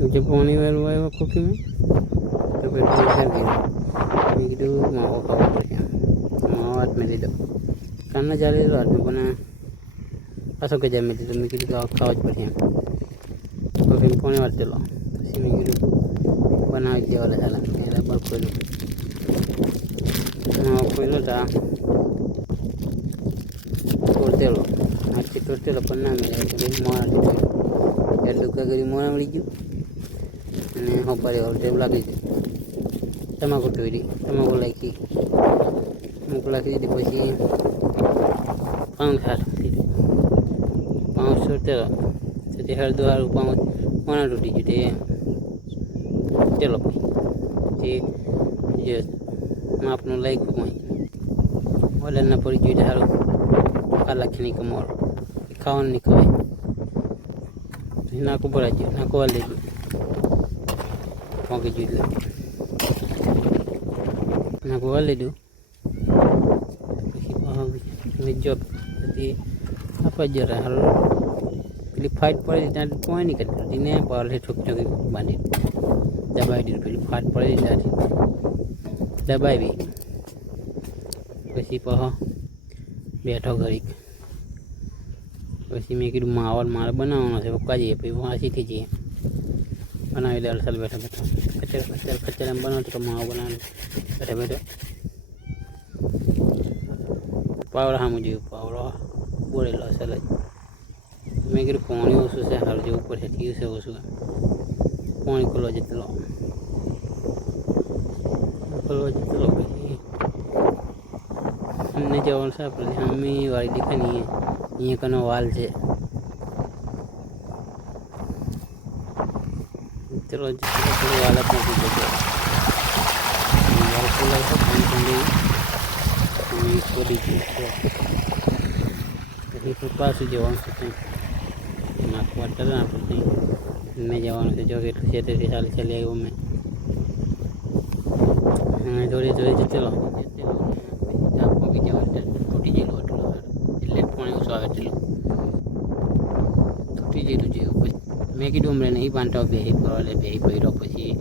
જે પાણી વાળું આવ્યો કોફીમાં તો પછી મેં કીધું માવો ખાવો પડશે. માવો હાથમાં લીધો. કારના ચાલેલો હાથમાં પણ પાછો કે જાય મેં કીધું ખાવા જ પડશે એમ. કોફીમાં પાણી વાળતેલો પછી મેં કીધું બનાવી દેવાલે ચાલે એના પર ખોલ્યું. માવો ખોલ્યો હતા તોડતેલો આજથી તોડતેલો પણ ના મળે એટલે મોડા લીધું. એટલે ડુકા કરી મોડા મળી ગયું અને હોપારી ટેમ લાગી ગયું. તમાકુ તોડી તમાકુ લાગી દીધી પછી પાઉં ખાતું દીધું. પાઉં છોડતેલો તે હળદો હારું પાઉં મોડા તૂટી ગયું. તે ચલો પછી જે માપનું લાગ્યું કોઈ ઓર્ડર ના પડી ગયું સારું આ લાખીની કમોર ખાવાનું નહીં ખવાય. નાખું ભરાઈ ગયું નાખું વાર લઈ ગયું પોંકી ગયું એટલે નાખું વાર લીધું. પછી જો પછી આપવા જરા હારું પેલી ફાઇટ પડે ત્યાં કોઈ નહીં કરતી ને પાવરથી ઠોકી બાંધી દબાવી દીધું. પેલી ફાટ પડે ત્યાંથી દબાવી પછી બેઠો ઘડીક પછી મેં કીધું મારે બનાવવાનો છે પપ્પા જઈએ પછી વાંચીથી જઈએ બનાવી દે અલસલ બેઠા ખચ્ચર એમ બનાવતો તો માવો બનાવી બેઠા પાવડા સામું જોયું પાવડો બોલેલો અસલ જ. મેં કીધું પાણી ઓછું છે હાલ જેવું પડશે થયું છે ઓછું પાણી ખોલવા જતેલો પછી અમને જવાનું છે આપણે અમ્મી વાળી દેખાય નહીં અહીંયા કનો વાલ છે. ચલો વાલ પહોંચી જશે વાલ ખોલાય છે પાણી ઠંડી છોડી ગયું પછી પાછું જવાનું છે ત્યાં નાખવા ચાલે આપણે ત્યાં મેં જવાનું છે જો કેટલું છે તેથી ચાલી આવ્યો મેં થોડી જતેલો પહોંચી જવાનું તૂટી ગયેલું એટલું એટલે પાણી ઓછું આવે એટલું તૂટી ગયેલું જેવું પછી મેં કીધું હમણાં નહીં બાંધવા બેસી પડવા બેસી પડ્યો પછી